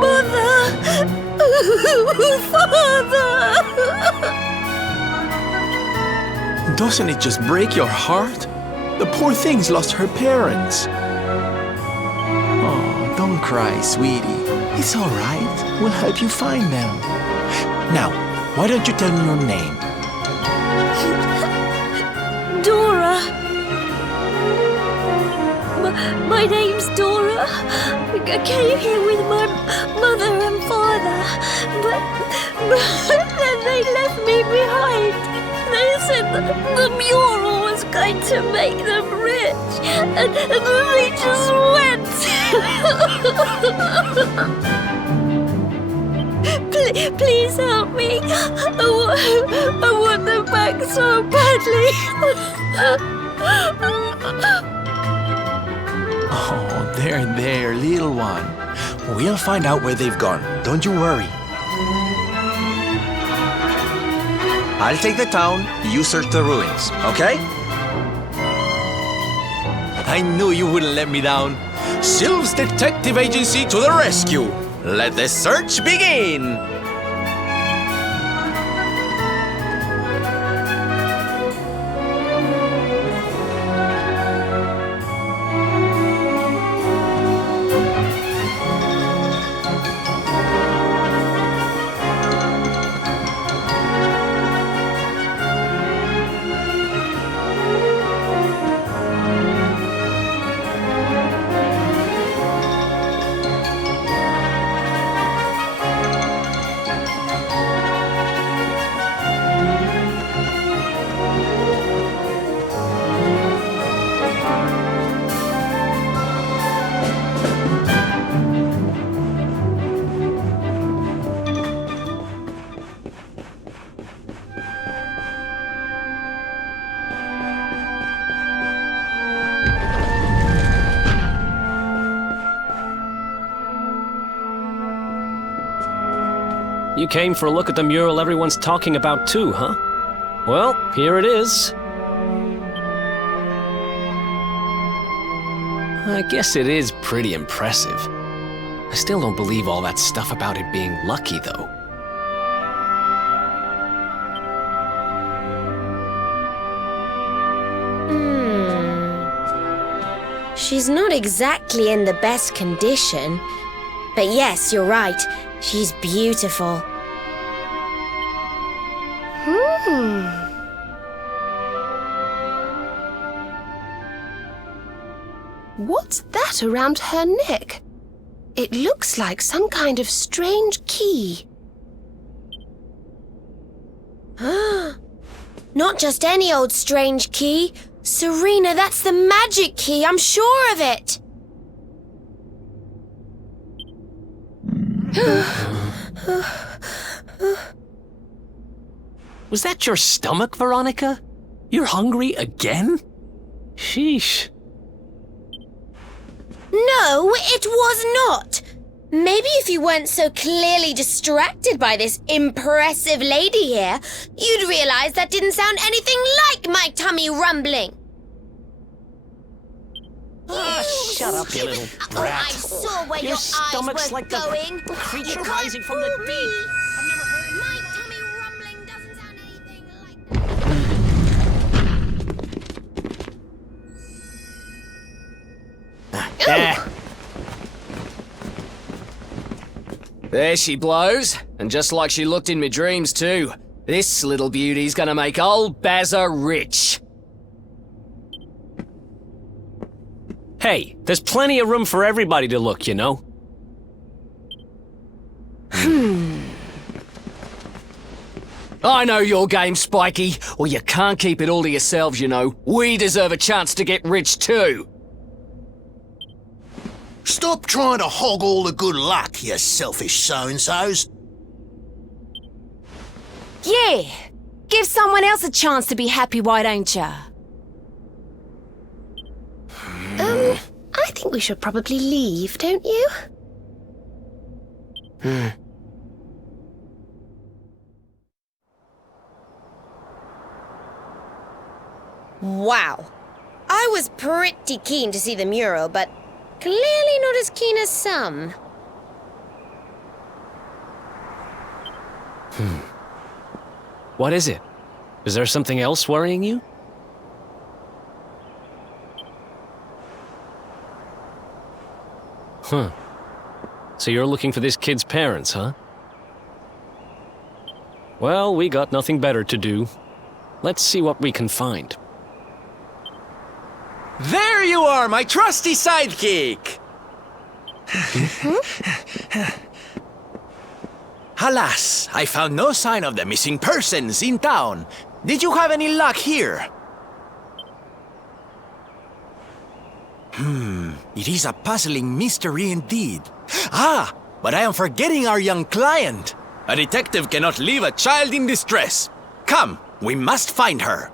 Mother! Father! Doesn't it just break your heart? The poor thing's lost her parents. Oh, don't cry, sweetie. It's all right. We'll help you find them. Now, why don't you tell me your name? Dora. My name's Dora. I came here with my mother and father, but then they left me behind. They said that the mural was going to make them rich, and they just went. Please help me. I want them back so badly. Oh, there, little one. We'll find out where they've gone. Don't you worry. I'll take the town, you search the ruins, okay? I knew you wouldn't let me down. Sylph's Detective Agency to the rescue. Let the search begin. You came for a look at the mural everyone's talking about too, huh? Well, here it is. I guess it is pretty impressive. I still don't believe all that stuff about it being lucky, though. She's not exactly in the best condition. But yes, you're right. She's beautiful. What's that around her neck? It looks like some kind of strange key. Not just any old strange key. Serena, that's the magic key. I'm sure of it. Was that your stomach, Veronica? You're hungry again? Sheesh. No, it was not. Maybe if you weren't so clearly distracted by this impressive lady here, you'd realize that didn't sound anything like my tummy rumbling. Shut up, you little brat. I saw where Your your stomach's eyes were like the going. creature You rising from the can't fool deep. me. I've never heard My tummy rumbling doesn't sound anything like... There she blows, and just like she looked in my dreams too. This little beauty's gonna make old Bazza rich. Hey, there's plenty of room for everybody to look, you know. I know your game, Spiky. Well, you can't keep it all to yourselves, you know. We deserve a chance to get rich too. Stop trying to hog all the good luck, you selfish so-and-sos. Yeah, give someone else a chance to be happy, why don't ya? I think we should probably leave, don't you? Wow. I was pretty keen to see the mural, but Clearly not as keen as some. What is it? Is there something else worrying you? Huh. So you're looking for this kid's parents, huh? Well, we got nothing better to do. Let's see what we can find. There you are, my trusty sidekick! Alas, I found no sign of the missing persons in town. Did you have any luck here? It is a puzzling mystery indeed. Ah, but I am forgetting our young client. A detective cannot leave a child in distress. Come, we must find her.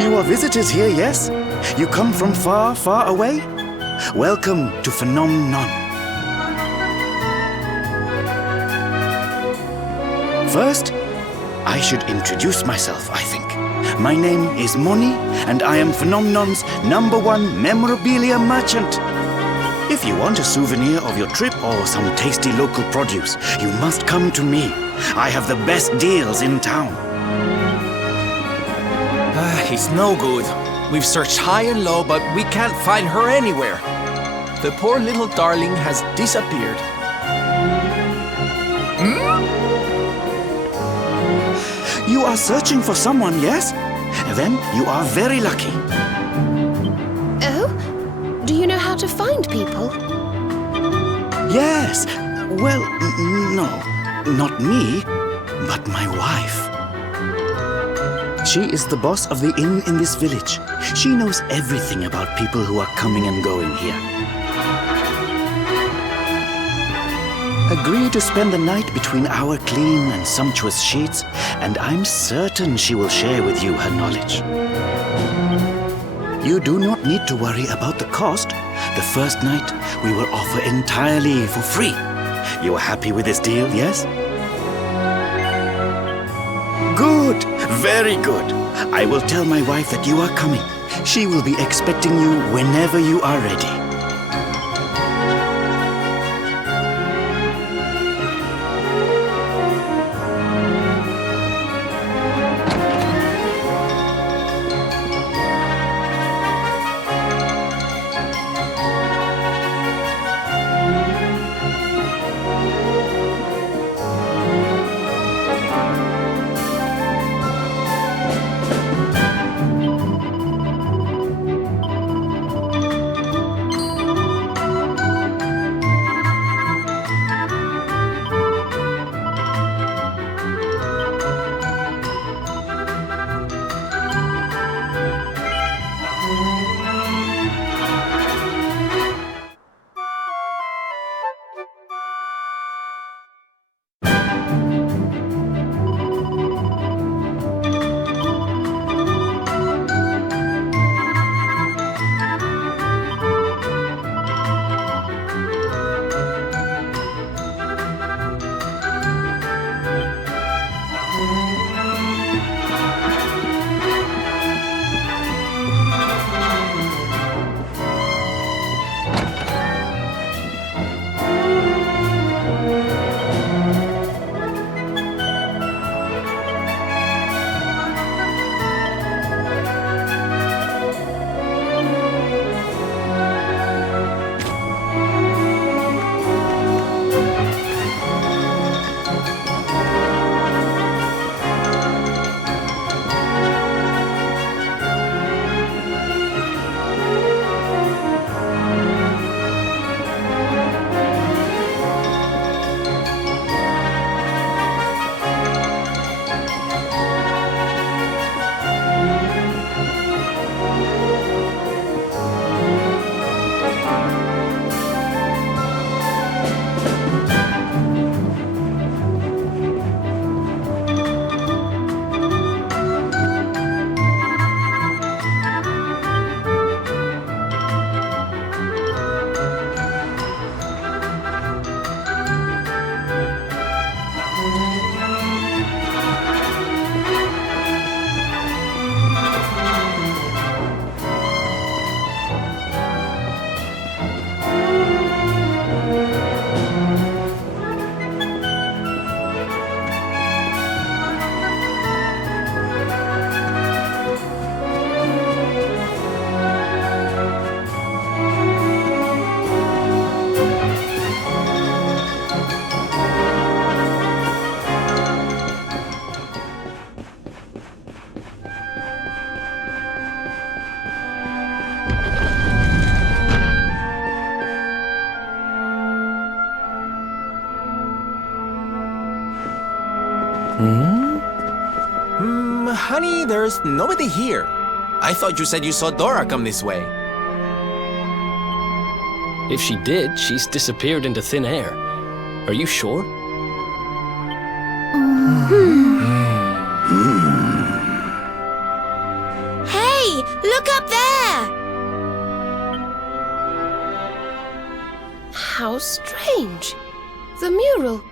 You are visitors here, yes? You come from far, far away? Welcome to Phenomenon. First, I should introduce myself, I think. My name is Moni, and I am Phenomenon's #1 memorabilia merchant. If you want a souvenir of your trip or some tasty local produce, you must come to me. I have the best deals in town. It's no good. We've searched high and low, but we can't find her anywhere. The poor little darling has disappeared. You are searching for someone, yes? Then you are very lucky. Oh? Do you know how to find people? Yes. Well, no. Not me, but my wife. She is the boss of the inn in this village. She knows everything about people who are coming and going here. Agree to spend the night between our clean and sumptuous sheets, and I'm certain she will share with you her knowledge. You do not need to worry about the cost. The first night we will offer entirely for free. You are happy with this deal, yes? Good, very good. I will tell my wife that you are coming. She will be expecting you whenever you are ready. Honey, there's nobody here. I thought you said you saw Dora come this way. If she did, she's disappeared into thin air. Are you sure? Hey, look up there! How strange. The mural.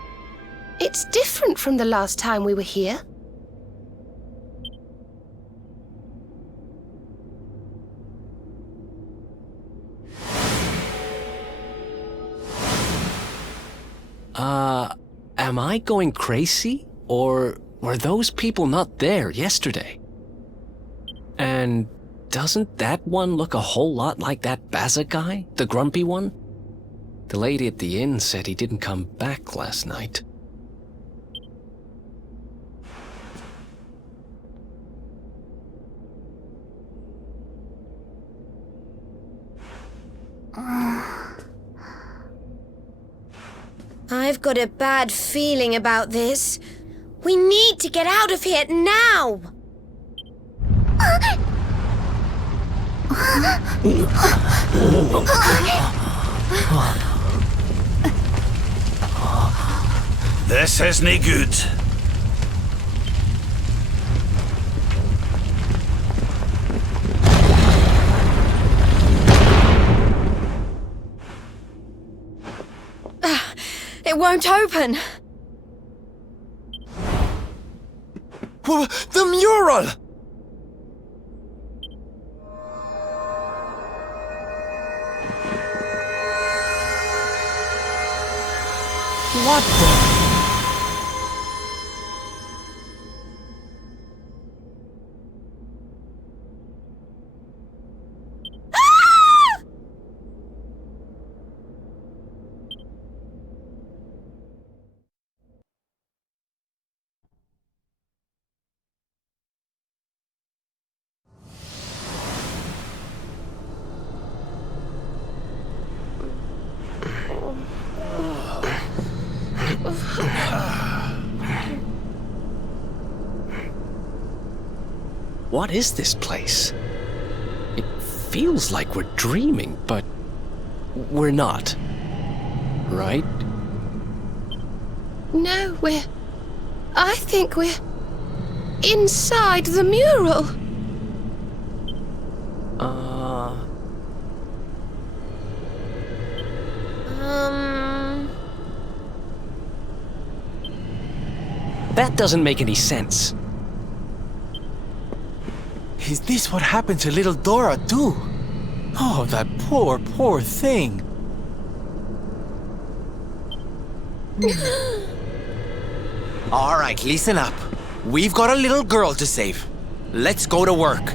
It's different from the last time we were here. Am I going crazy? Or were those people not there yesterday? And Doesn't that one look a whole lot like that Baza guy? The grumpy one? The lady at the inn said he didn't come back last night. I've got a bad feeling about this. We need to get out of here now! This is nae good. It won't open. The mural! What the? What is this place? It feels like we're dreaming, but we're not. Right? No, I think we're inside the mural. That doesn't make any sense. Is this what happened to little Dora too? Oh, that poor, poor thing. All right, listen up. We've got a little girl to save. Let's go to work.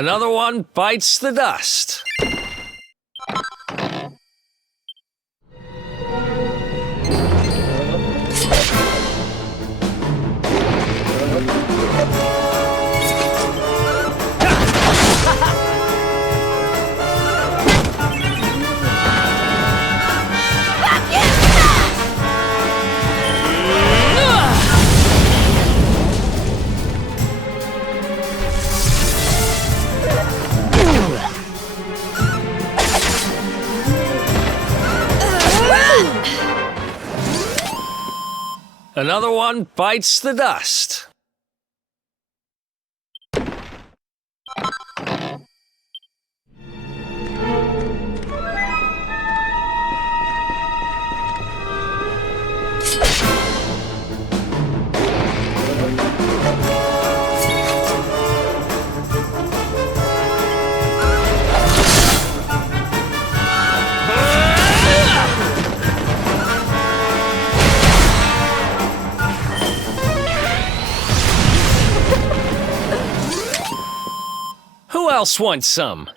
Another one bites the dust. Another one bites the dust. Who else wants some?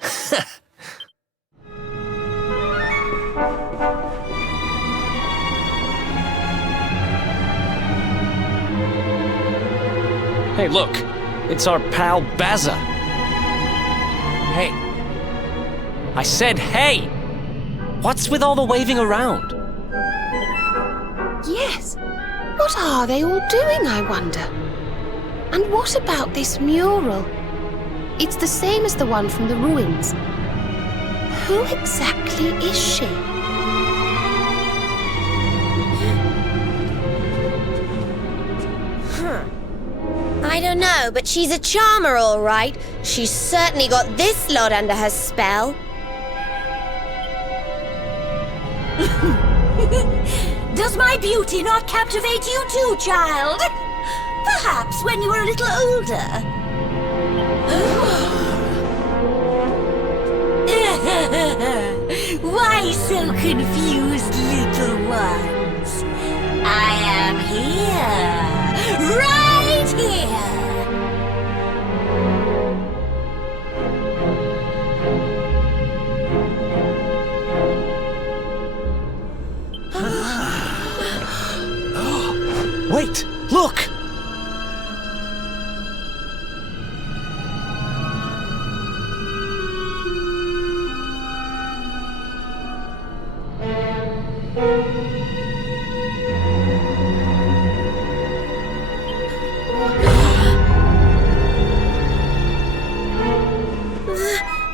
Hey, look. It's our pal Bazza. Hey. I said hey! What's with all the waving around? Yes. What are they all doing, I wonder? And what about this mural? It's the same as the one from the ruins. Who exactly is she? I don't know, but she's a charmer, all right. She's certainly got this lot under her spell. Does my beauty not captivate you too, child? Perhaps when you were a little older. Why so confused, little ones? I am here, right here. Wait! Look!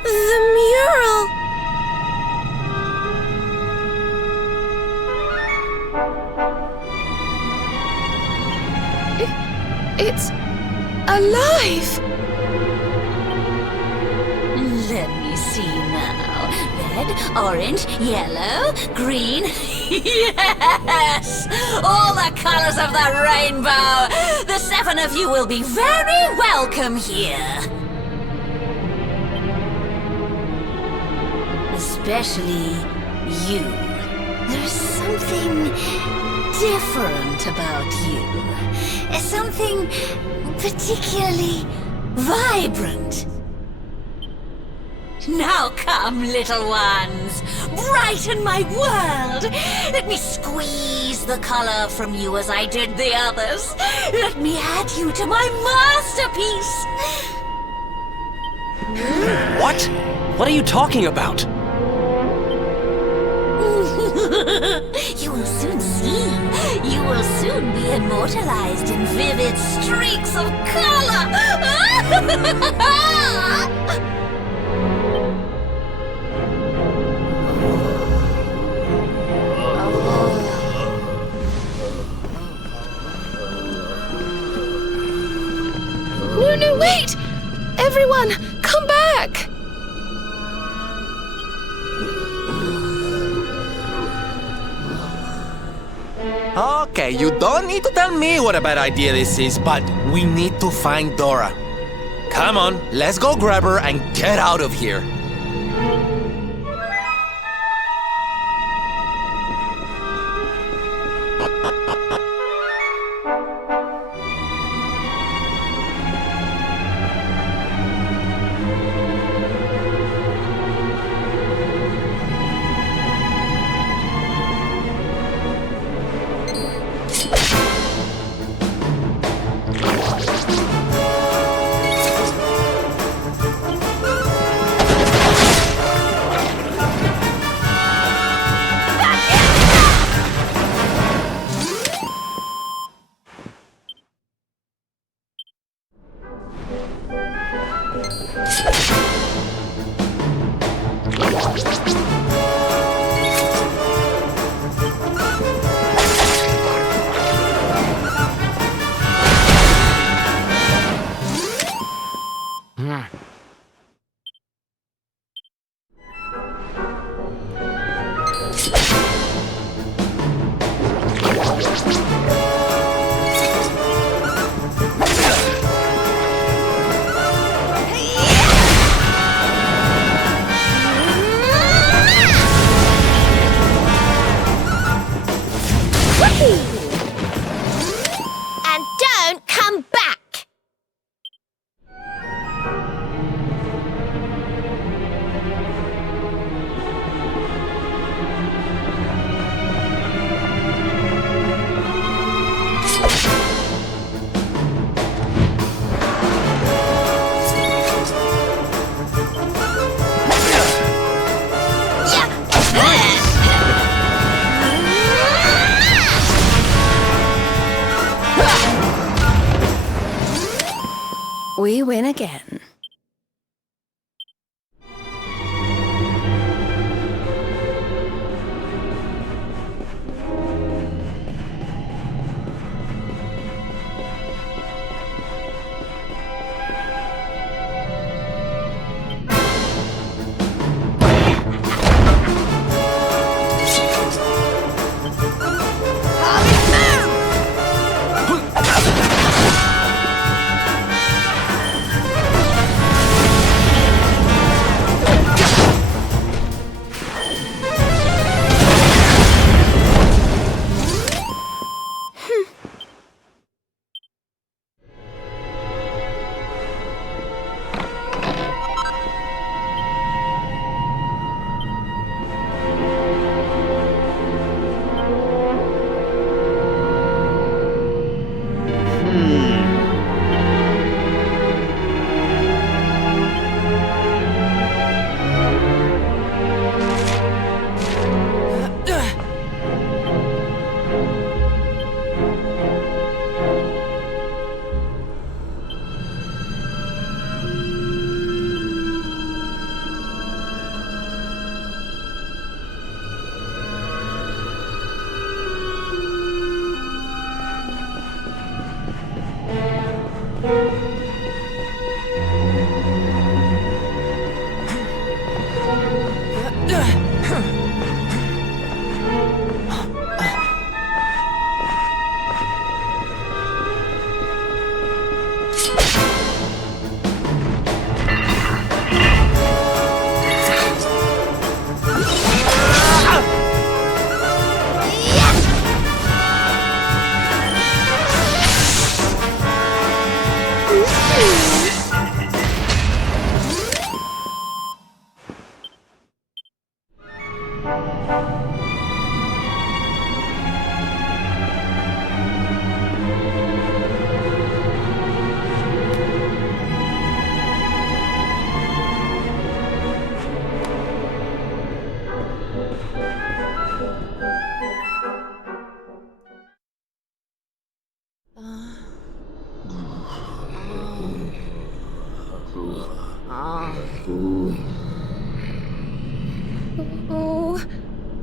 The mural. It's alive! Let me see now. Red, orange, yellow, green. Yes! All the colors of the rainbow! The 7 of you will be very welcome here. Especially you. There's something different about you. Something particularly vibrant. Now come, little ones. Brighten my world. Let me squeeze the color from you as I did the others. Let me add you to my masterpiece. What? What are you talking about? You will soon see. You will soon be immortalized in vivid streaks of color. No, wait! Everyone, come back! Okay, you don't need to tell me what a bad idea this is, but we need to find Dora. Come on, let's go grab her and get out of here. And don't come back! We win again.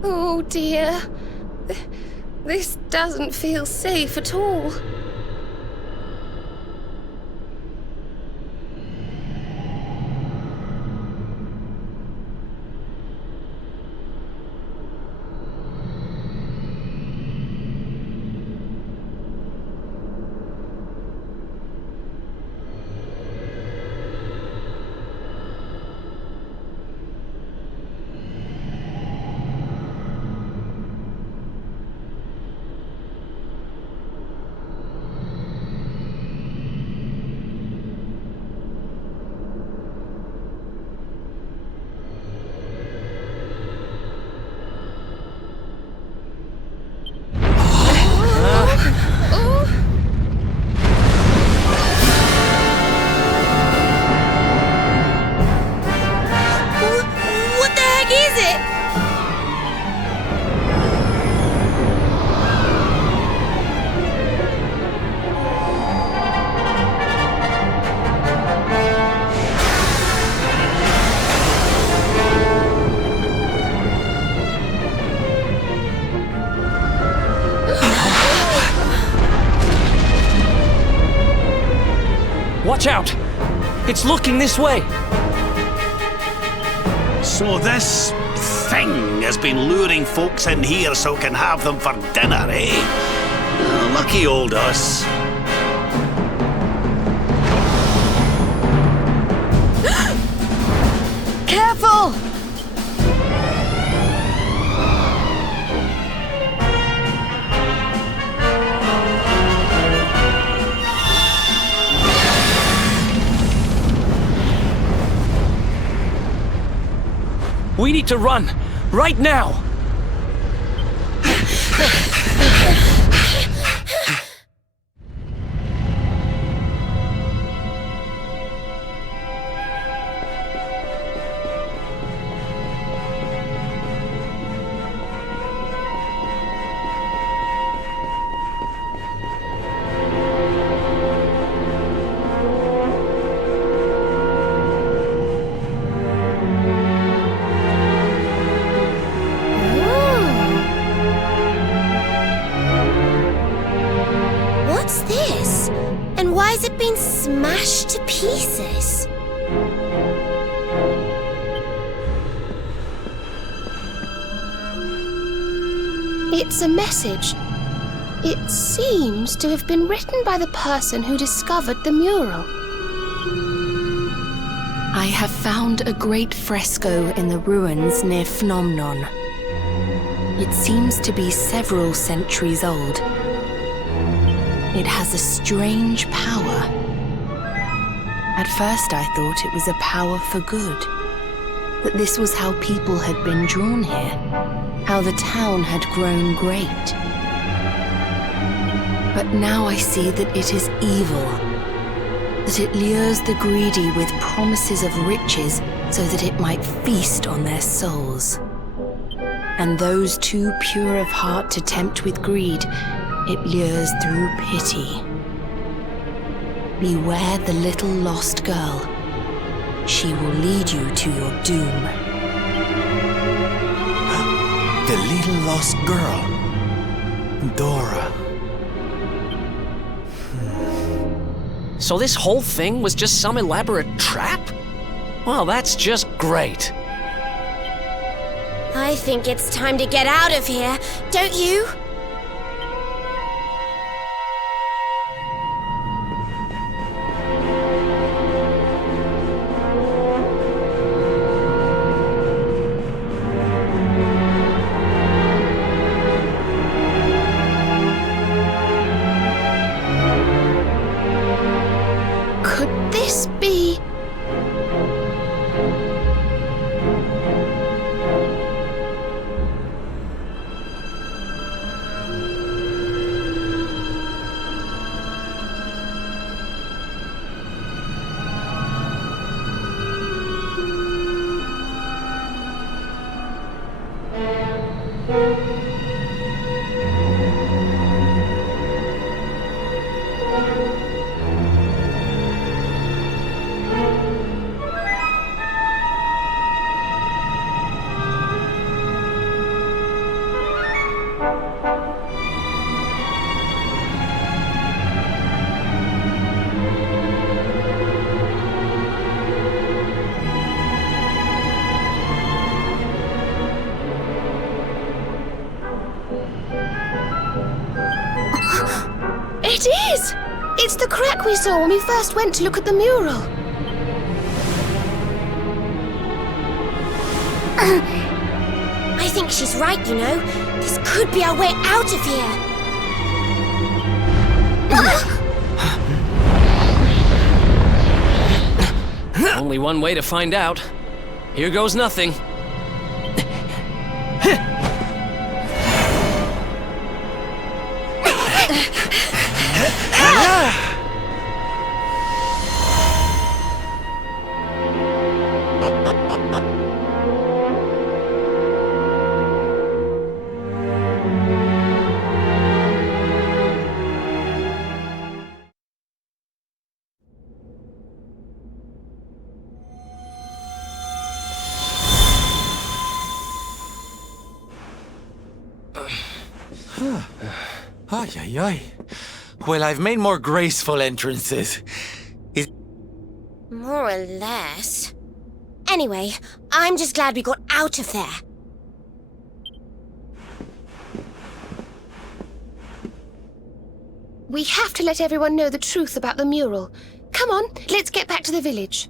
Oh dear. This doesn't feel safe at all. Watch out! It's looking this way! So this thing has been luring folks in here so we can have them for dinner, eh? Lucky old us. Careful! We need to run! Right now! What's this? And why has it been smashed to pieces? It's a message. It seems to have been written by the person who discovered the mural. I have found a great fresco in the ruins near Phnomnon. It seems to be several centuries old. It has a strange power. At first I thought it was a power for good. That this was how people had been drawn here. How the town had grown great. But now I see that it is evil. That it lures the greedy with promises of riches so that it might feast on their souls. And those too pure of heart to tempt with greed, it lures through pity. Beware the little lost girl. She will lead you to your doom. The little lost girl. Dora. So this whole thing was just some elaborate trap? Well, that's just great. I think it's time to get out of here, don't you? Could this be... It is! It's the crack we saw when we first went to look at the mural. I think she's right, you know. This could be our way out of here. Only one way to find out. Here goes nothing. Ay, ay, ay. Well, I've made more graceful entrances. More or less. Anyway, I'm just glad we got out of there. We have to let everyone know the truth about the mural. Come on, let's get back to the village.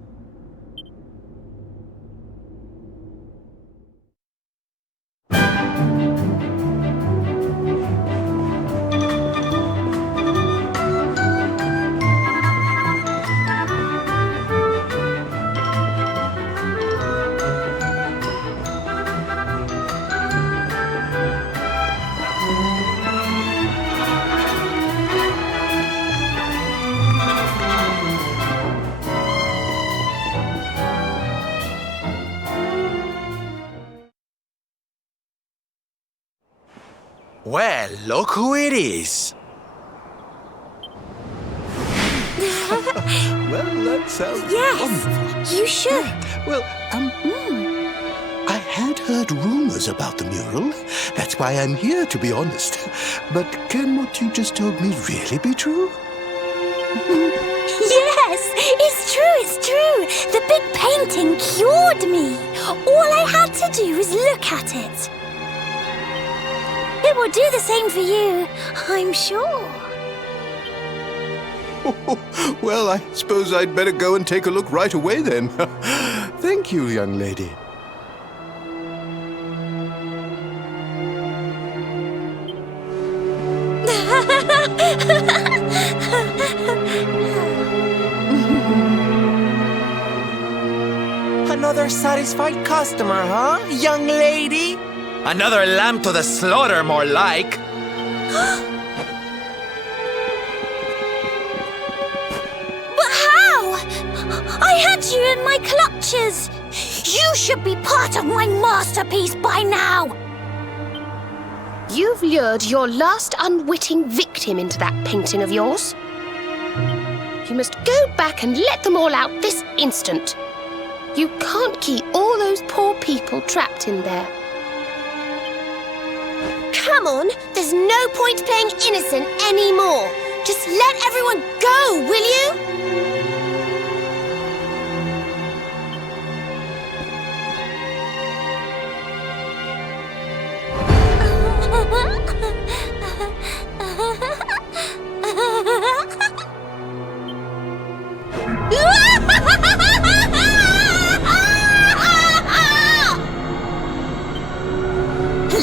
Well, look who it is. Well, that sounds Yes, wonderful. you should. Well, I had heard rumors about the mural. That's why I'm here, to be honest. But can what you just told me really be true? Yes, it's true. The big painting cured me. All I had to do was look at it. It will do the same for you, I'm sure. Well, I suppose I'd better go and take a look right away then. Thank you, young lady. Another satisfied customer, huh, young lady? Another lamb to the slaughter, more like. But how? I had you in my clutches. You should be part of my masterpiece by now. You've lured your last unwitting victim into that painting of yours. You must go back and let them all out this instant. You can't keep all those poor people trapped in there. Come on, there's no point playing innocent anymore. Just let everyone go, will you?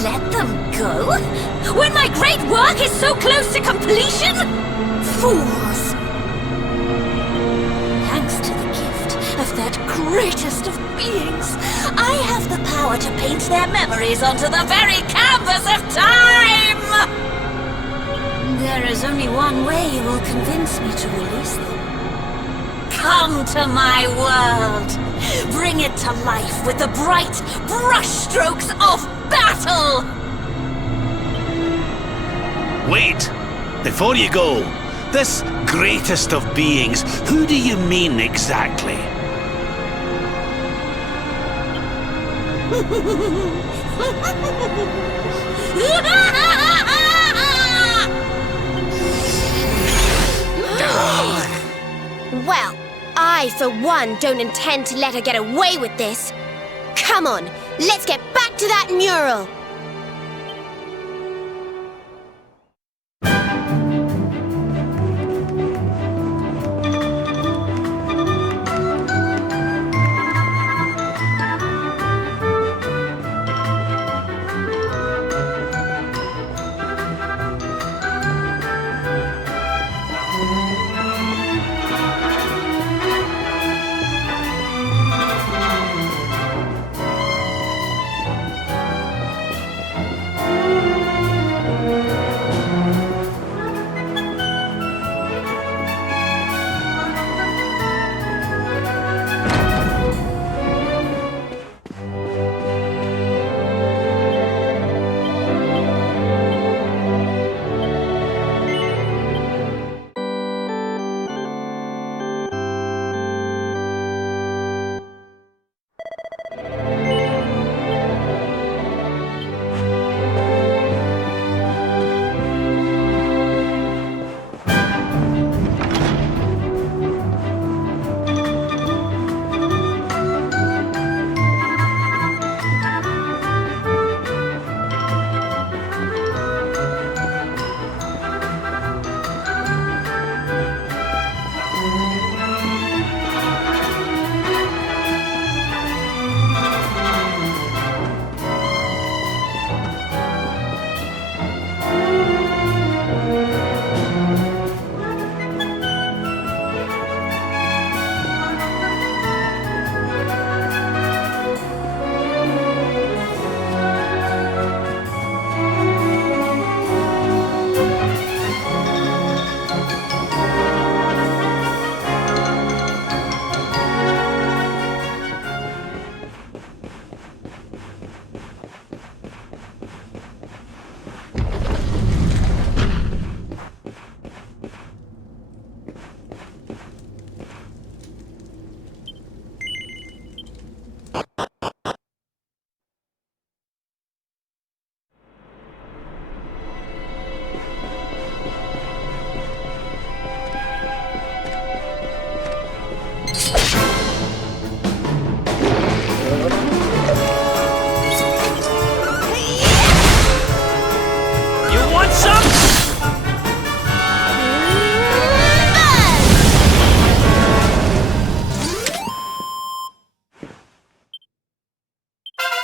Let them go? When my great work is so close to completion? Fools! Thanks to the gift of that greatest of beings, I have the power to paint their memories onto the very canvas of time! There is only one way you will convince me to release them. Come to my world! Bring it to life with the bright brushstrokes of battle! Wait! Before you go, this greatest of beings, who do you mean exactly? Well, I, for one, don't intend to let her get away with this. Come on, let's get back to that mural.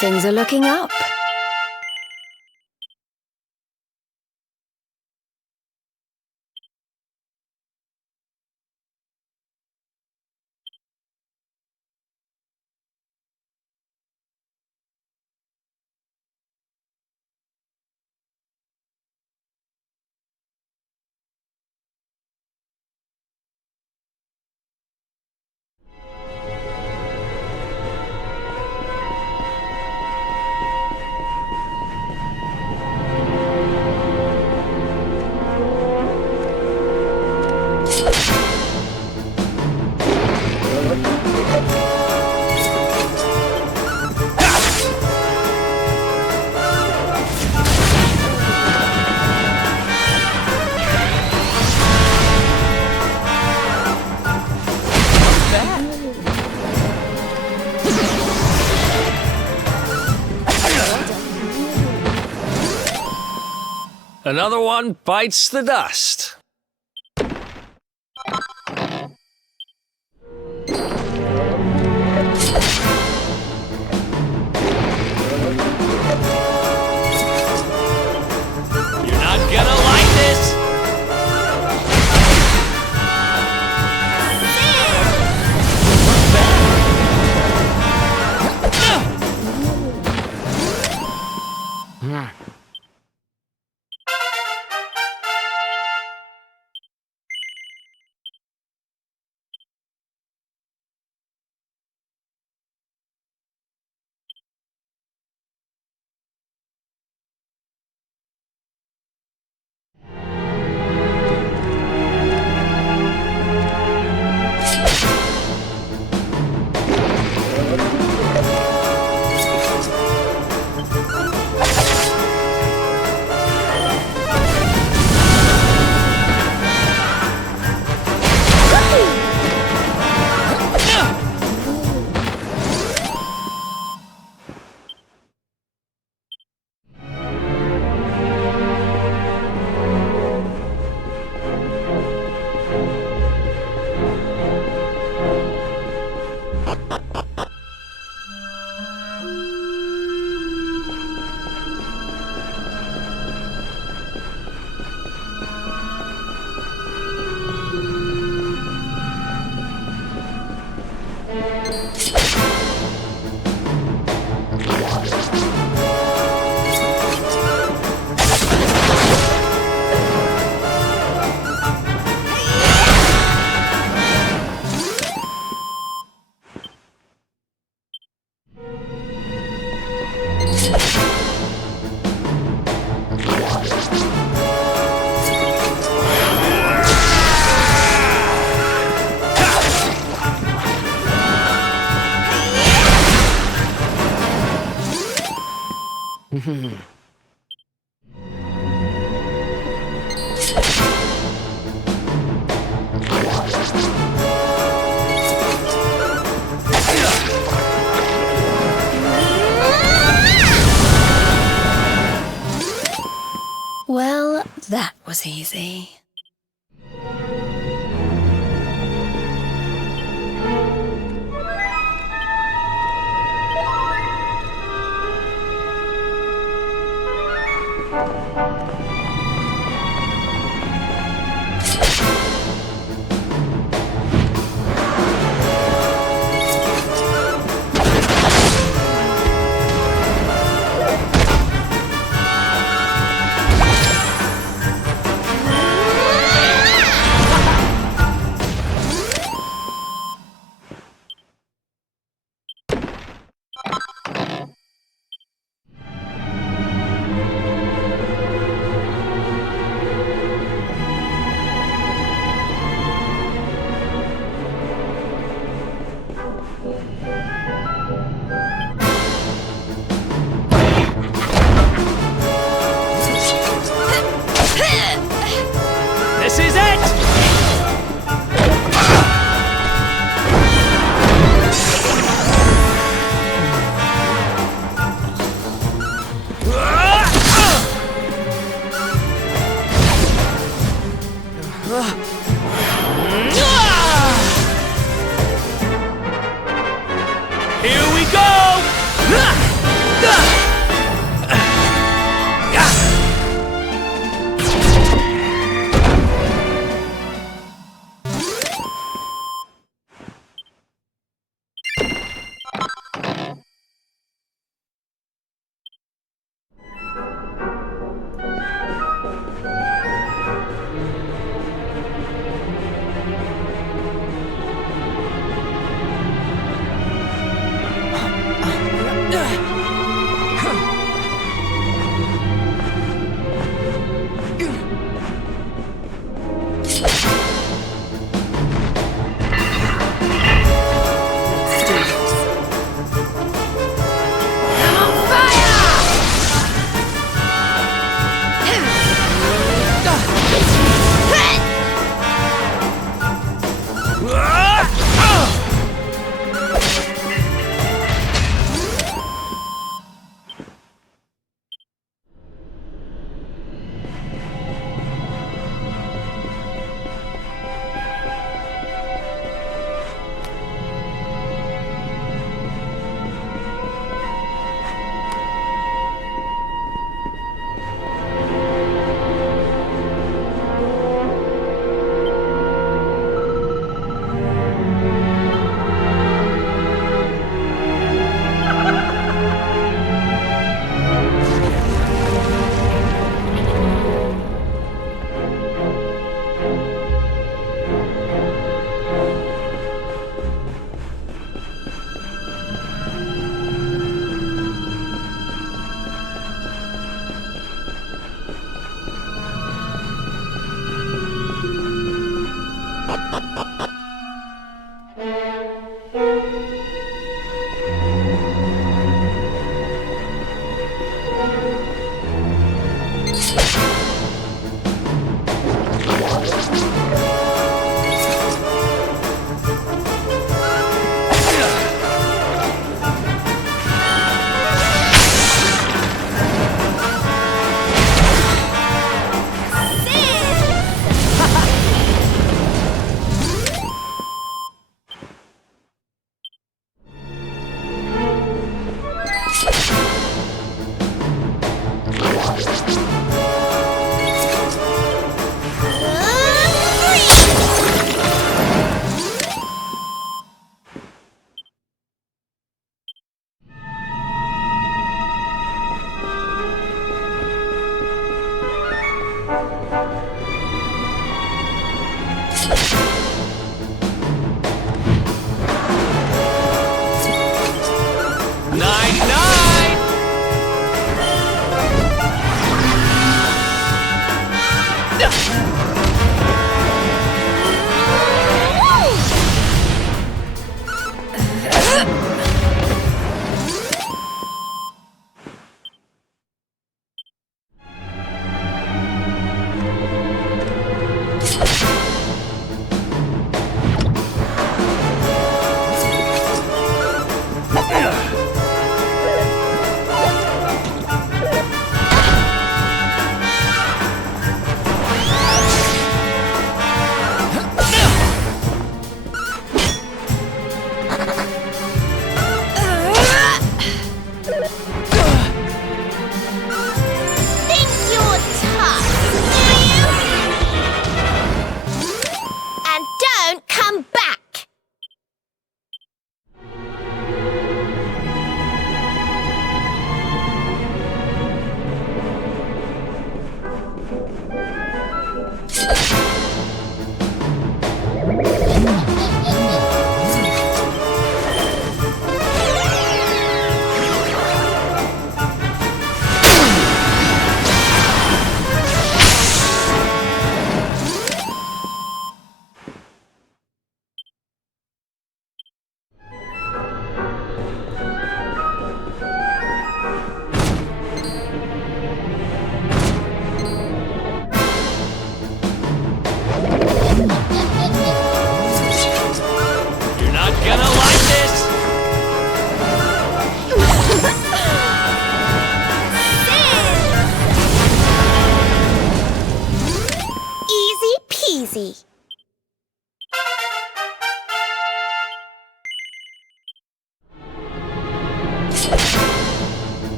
Things are looking up. Another one bites the dust. You're not gonna like this! Well, that was easy.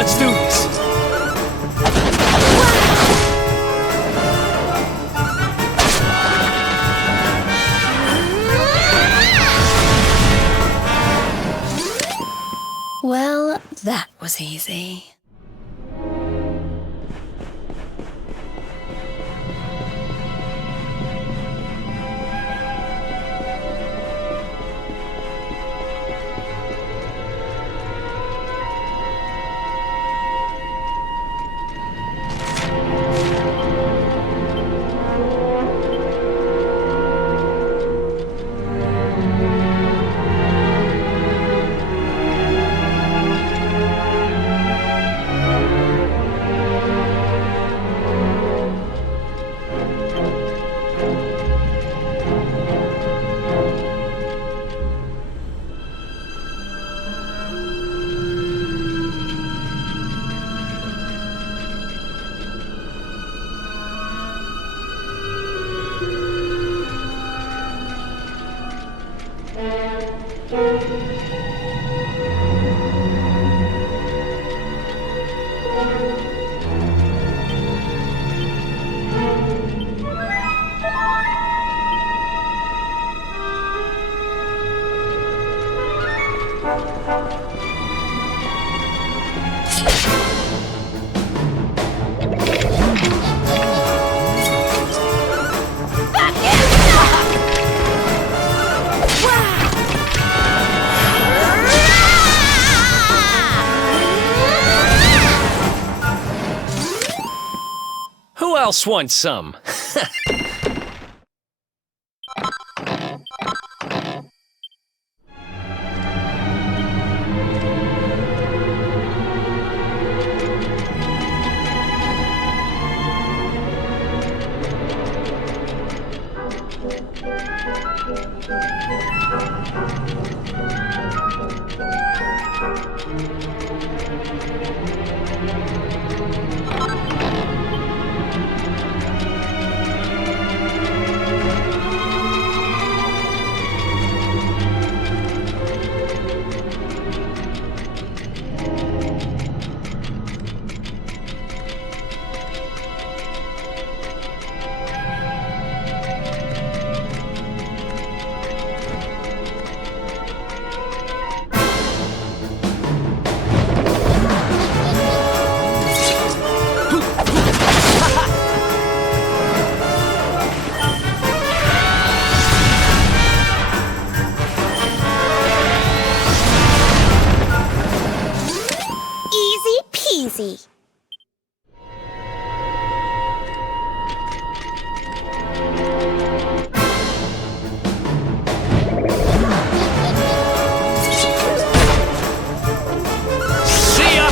Let's do this. Well, that was easy. Who else wants some? Easy. See ya!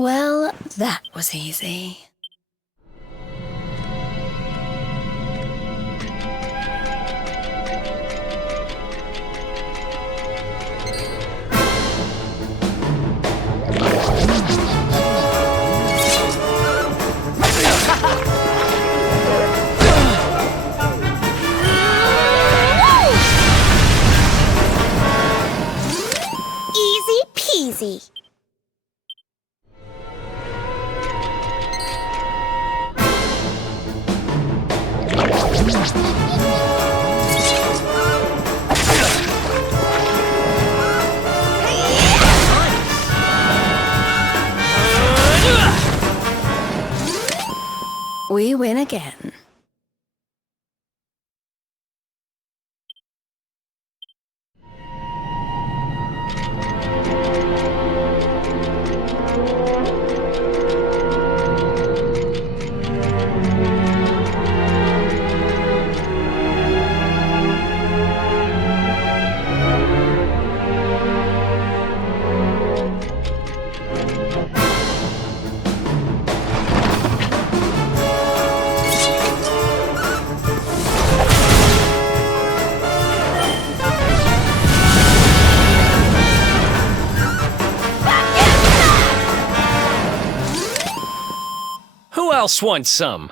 Well, that was easy. We win again. Who else wants some?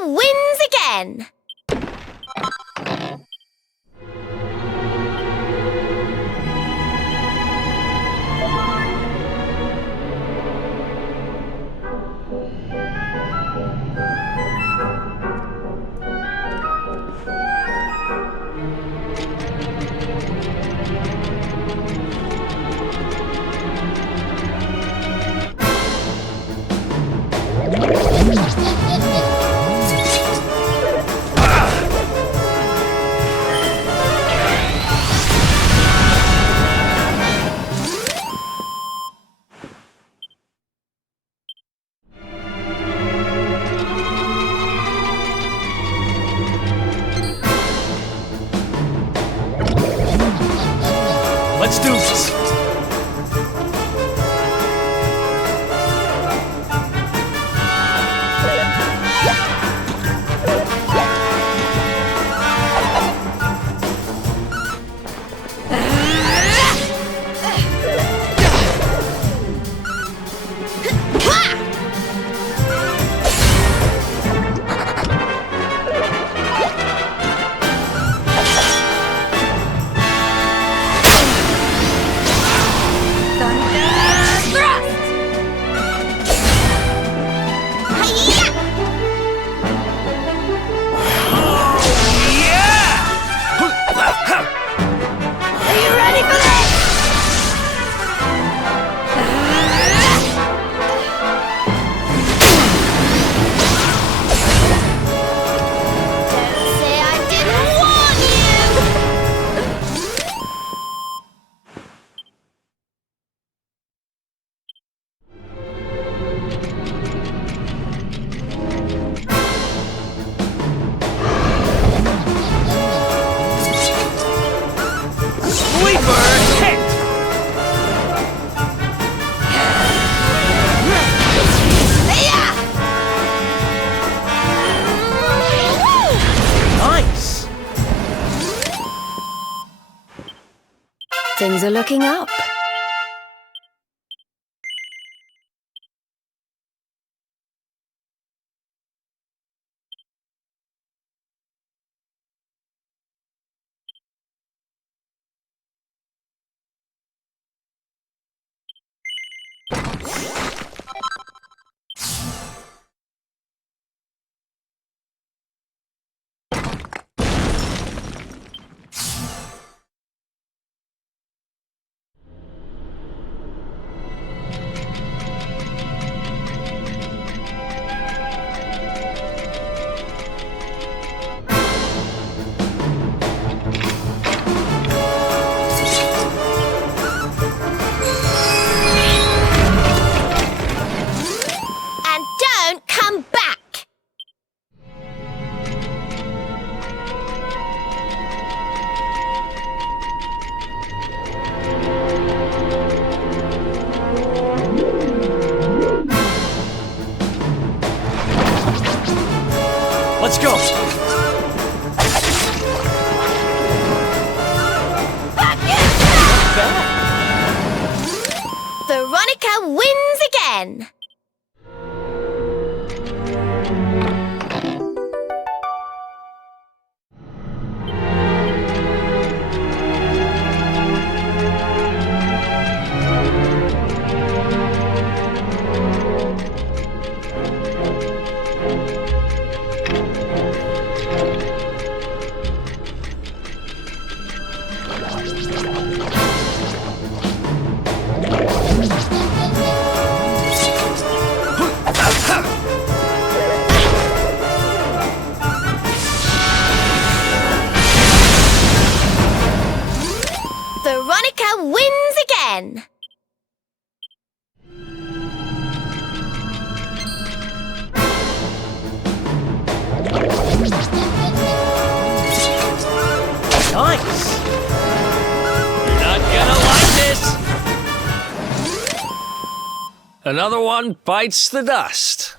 Wins again! Let's do this! Things are looking up. And don't come back! Let's go! Veronica wins again! Veronica wins again! Nice! You're not gonna like this! Another one bites the dust.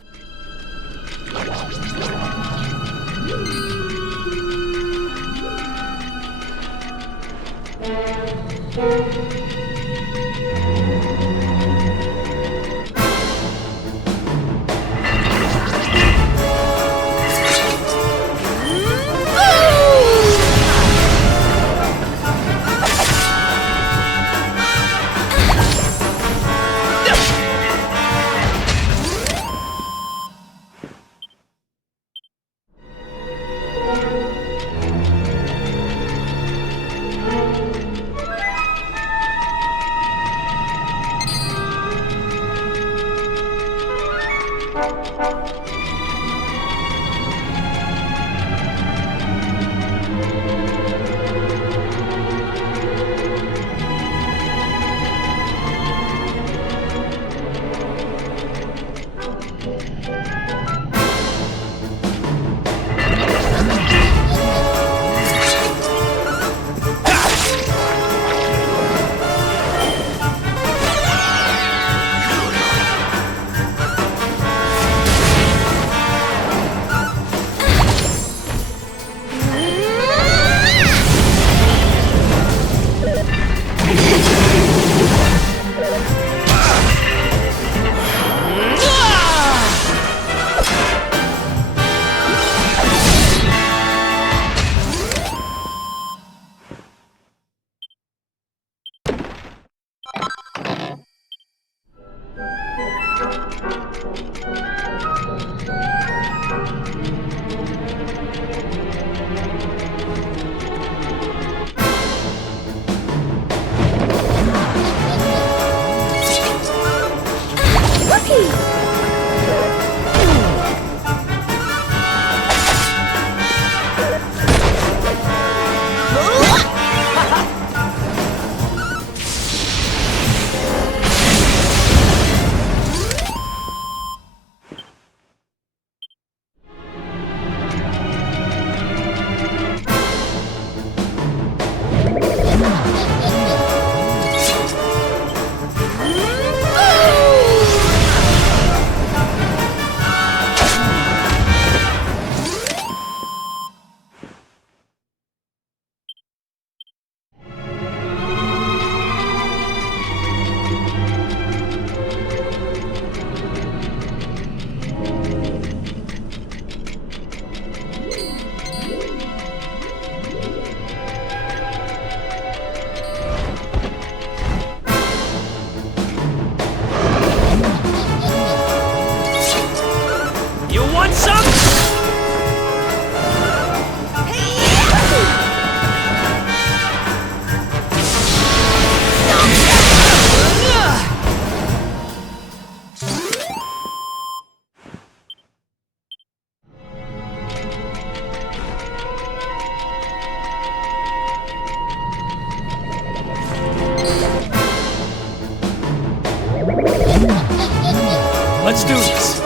Let's do this.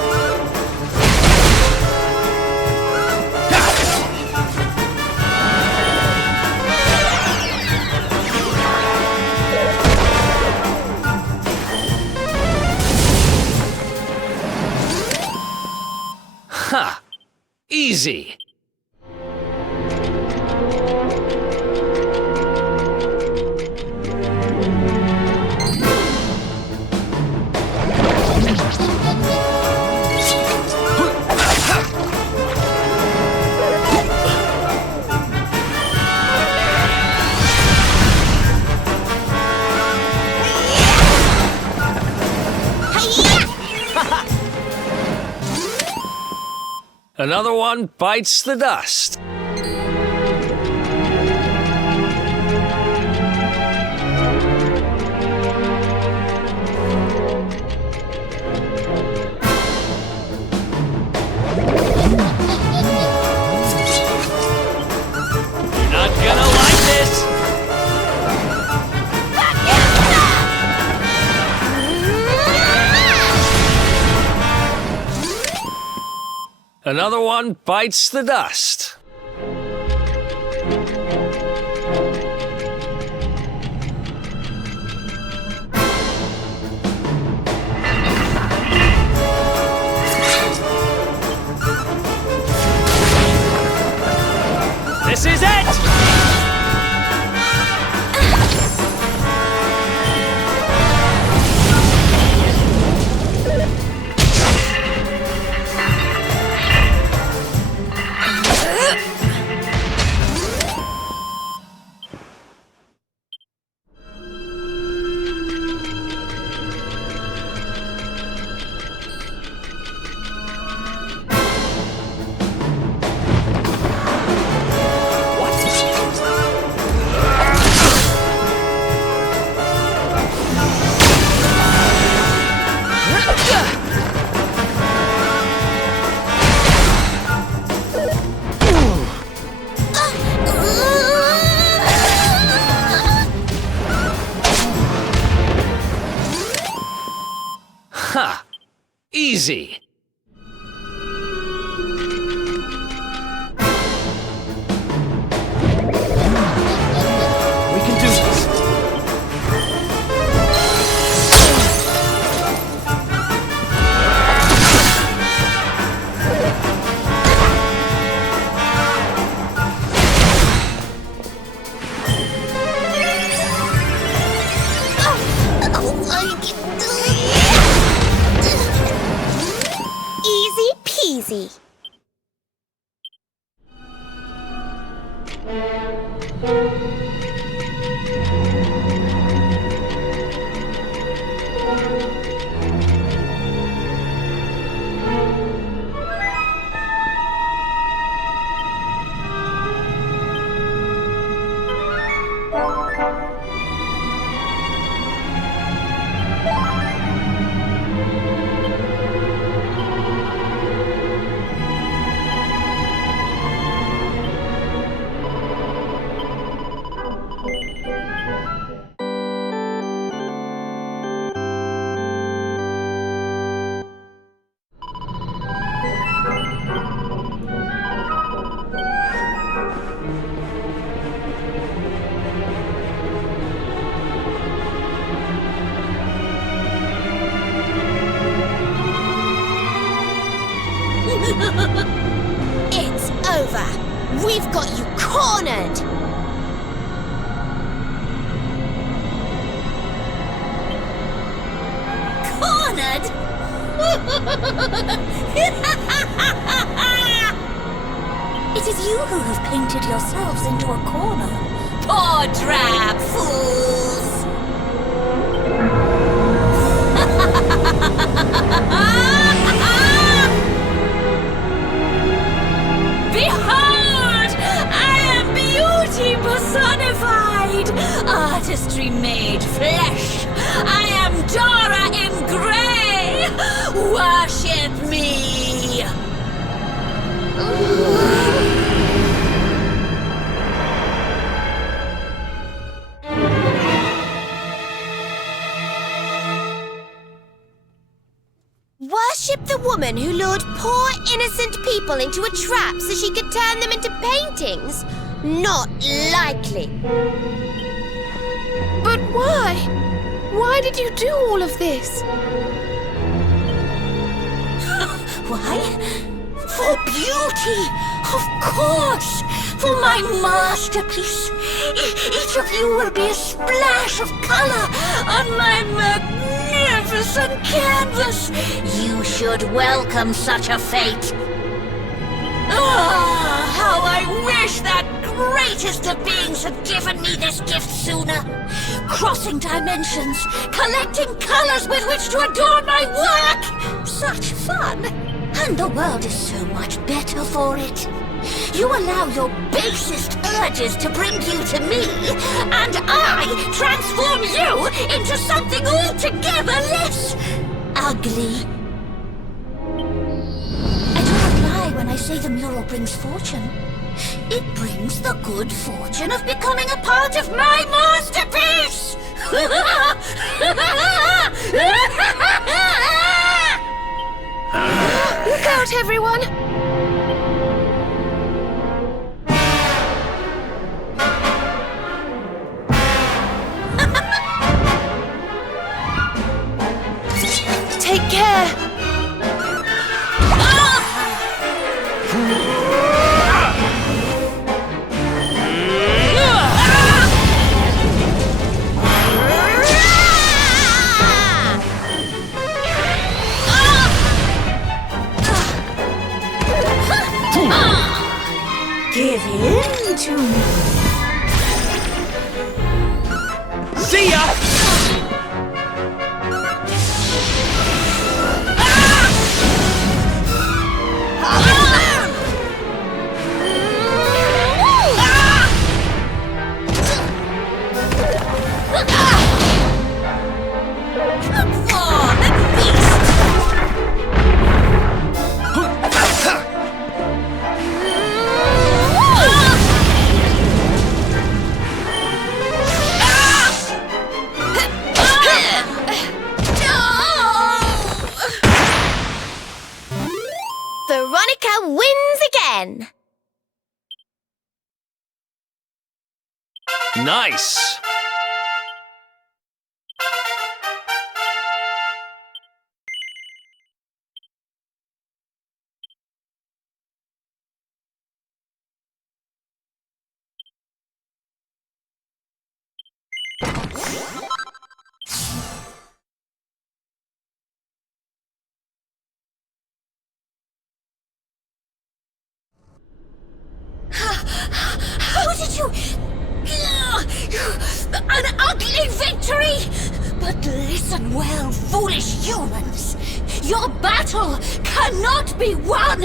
Ha! Easy. Another one bites the dust. You're not gonna like this! Another one bites the dust. This is it! Ha! Easy. We can do this. Easy peasy. It's over. We've got you cornered. Cornered? It is you who have painted yourselves into a corner. Poor drab fools! Behold! I am beauty personified! Artistry made flesh! I am Dora in grey! Worship me! Worship worship the woman who lured poor innocent people into a trap so she could turn them into paintings? Not likely. But why? Why did you do all of this? Why? For beauty, of course. For my masterpiece. Each of you will be a splash of color on my magnificent canvas. You should welcome such a fate. Ah, how I wish that greatest of beings had given me this gift sooner. Crossing dimensions, collecting colors with which to adorn my work. Such fun. And the world is so much better for it. You allow your basest urges to bring you to me, and I transform you into something altogether less ugly. I do not lie when I say the mural brings fortune. It brings the good fortune of becoming a part of my masterpiece! Look out, everyone! Take care! Give in to me. See ya! Veronica wins again. Nice! How did you... An ugly victory! But listen well, foolish humans. Your battle cannot be won!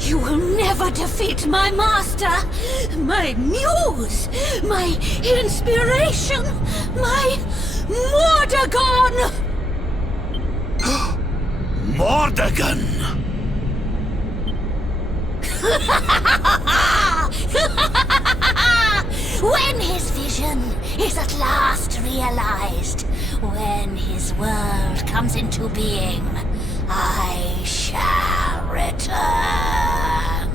You will never defeat my master, my muse, my inspiration, my Mordegon! Mordegon! When his vision is at last realized, when his world comes into being, I shall return.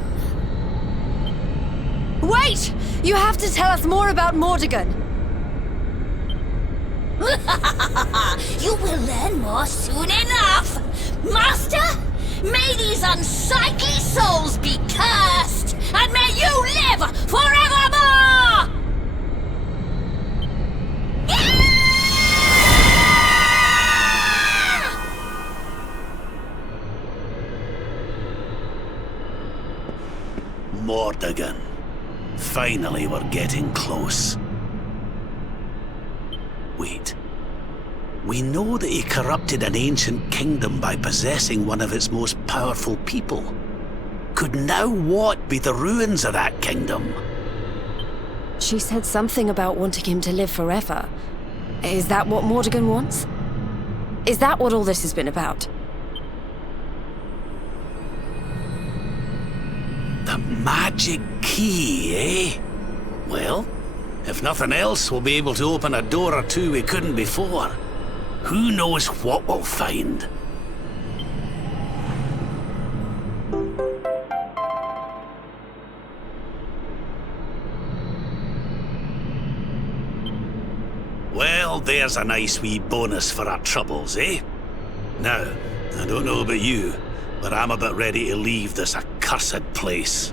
Wait! You have to tell us more about Mordegon. You will learn more soon enough! Master, may these unsightly souls be cursed, and may you live forevermore! Mordegon. Finally, we're getting close. Wait. We know that he corrupted an ancient kingdom by possessing one of its most powerful people. Could now what be the ruins of that kingdom? She said something about wanting him to live forever. Is that what Mordegon wants? Is that what all this has been about? The magic key, eh? Well, if nothing else, we'll be able to open a door or two we couldn't before. Who knows what we'll find? Well, there's a nice wee bonus for our troubles, eh? Now, I don't know about you, but I'm about ready to leave this accursed place.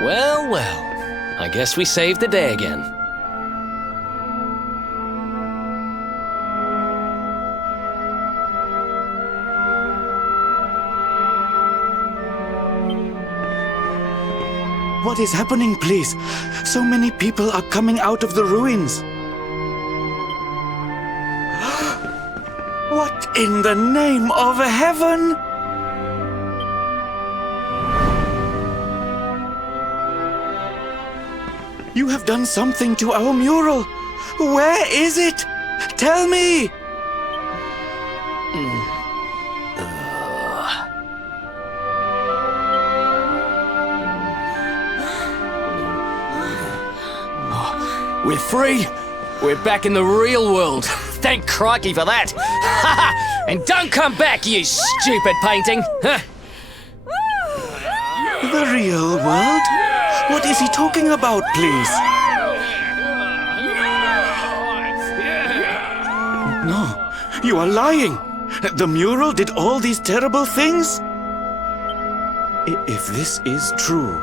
Well, well. I guess we saved the day again. What is happening, please? So many people are coming out of the ruins. What in the name of heaven? You have done something to our mural. Where is it? Tell me! We're free! We're back in the real world. Thank crikey for that! And don't come back, you stupid painting! The real world? What is he talking about, please? No, you are lying. The mural did all these terrible things? If this is true,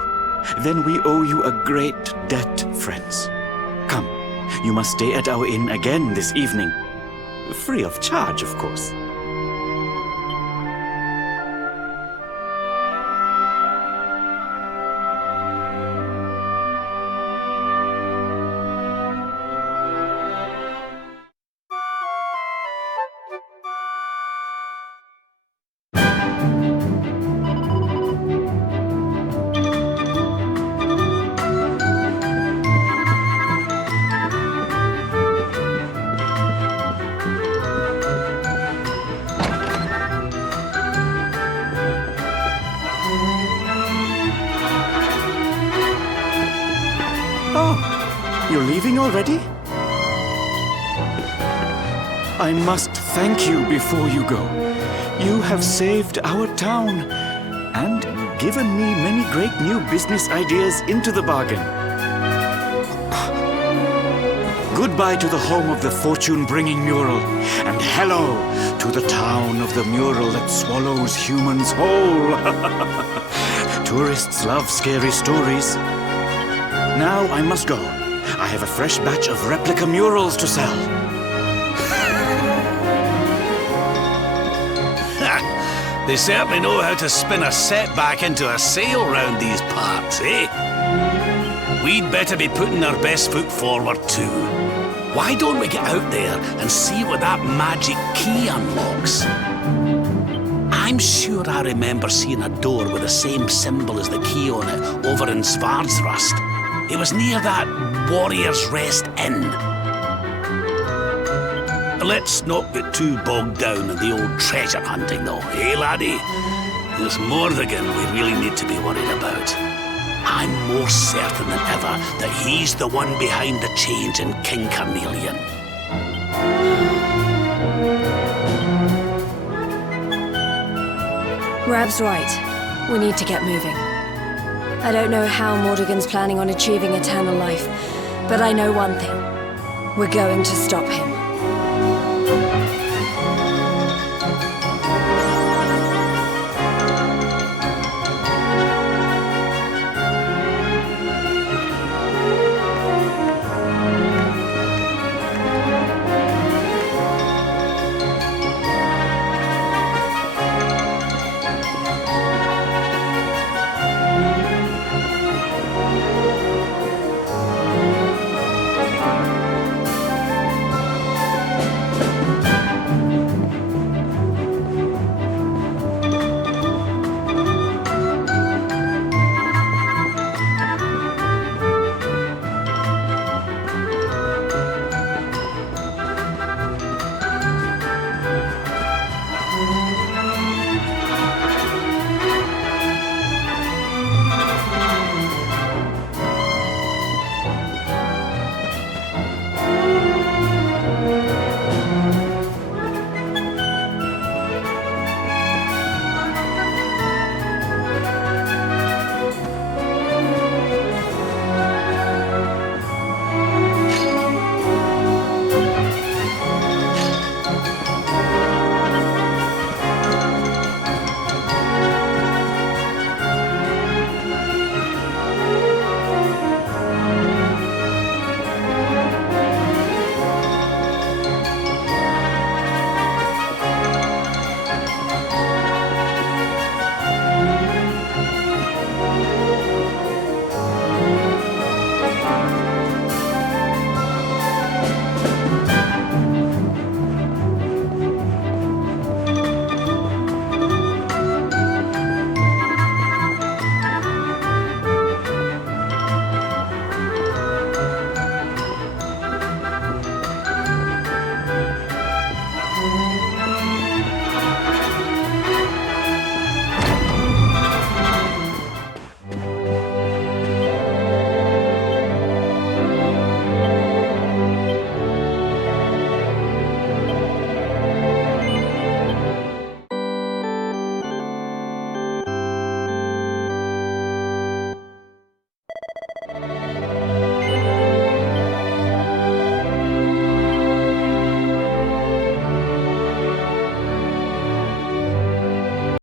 then we owe you a great debt, friends. Come, you must stay at our inn again this evening. Free of charge, of course. You're leaving already? I must thank you before you go. You have saved our town and given me many great new business ideas into the bargain. Goodbye to the home of the fortune-bringing mural, and hello to the town of the mural that swallows humans whole. Tourists love scary stories. Now I must go. I have a fresh batch of replica murals to sell. They certainly know how to spin a setback into a sale round these parts, eh? We'd better be putting our best foot forward too. Why don't we get out there and see what that magic key unlocks? I'm sure I remember seeing a door with the same symbol as the key on it over in Svardsrust. It was near that Warrior's Rest Inn. Let's not get too bogged down in the old treasure hunting, though, eh, laddie? There's Morrigan we really need to be worried about. I'm more certain than ever that he's the one behind the change in King Carnelian. Rab's right. We need to get moving. I don't know how Morrigan's planning on achieving eternal life, but I know one thing. We're going to stop him.